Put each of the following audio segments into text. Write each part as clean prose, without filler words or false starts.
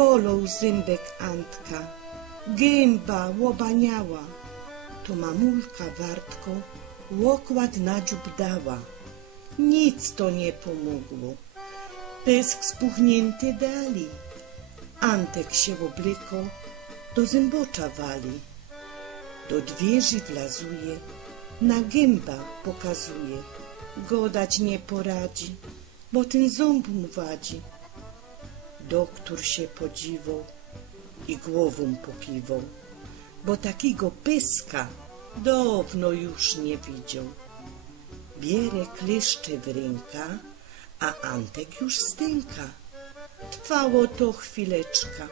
bolał zębek Antka, gęba łobaniała. To mamulka Wartko łokład na dziób dała. Nic to nie pomogło. Pysk spuchnięty dali. Antek się oblyko, do zębocza wali. Do dwierzy wlazuje, na gęba pokazuje. Godać nie poradzi, bo ten ząb mu wadzi. Doktor się podziwał i głową pokiwał, bo takiego pyska dawno już nie widział. Bierę kleszcze w ręka, a Antek już stęka. Trwało to chwileczka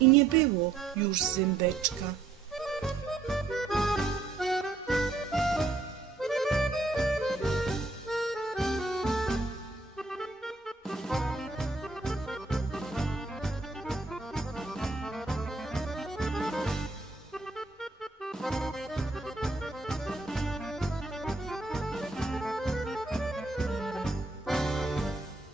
i nie było już zębeczka.